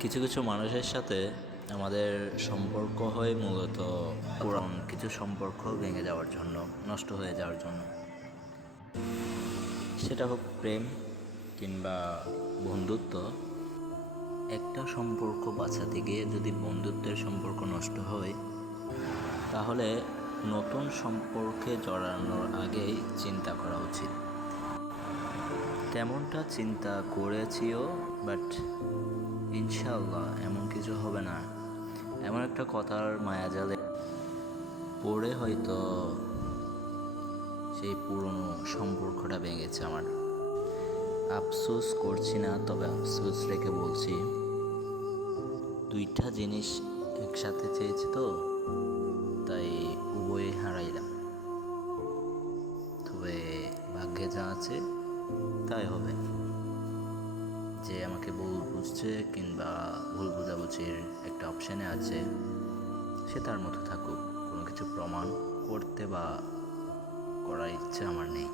কিছু কিছু মানুষের সাথে আমাদের সম্পর্ক হয় মূলত পুরান কিছু সম্পর্ক ভেঙে যাওয়ার জন্য, নষ্ট হয়ে যাওয়ার জন্য। সেটা হোক প্রেম কিংবা বন্ধুত্ব। একটা সম্পর্ক বাঁচাতে গিয়ে যদি বন্ধুত্বের সম্পর্ক নষ্ট হয়, তাহলে নতুন সম্পর্কে জড়ানোর আগেই চিন্তা করা উচিত। তেমনটা চিন্তা করেছিও, বাট ইনশাল্লাহ এমন কিছু হবে না। এমন একটা কথার মায়াজালে পড়ে হয়তো সেই পুরনো সম্পর্কটা ভেঙেছে আমার। আফসোস করছি না, তবে আফসোস রেখে বলছি, দুইটা জিনিস একসাথে চেয়েছি তো, তাই উভয়ে হারাইলাম। তবে ভাগ্যে যা আছে তাই হবে। যে আমাকে ভুল বুঝছে কিংবা ভুল বোঝাবুঝির একটা অপশানে আছে, সে তার মতো থাকুক। কোনো কিছু প্রমাণ করতে বা করার ইচ্ছে আমার নেই।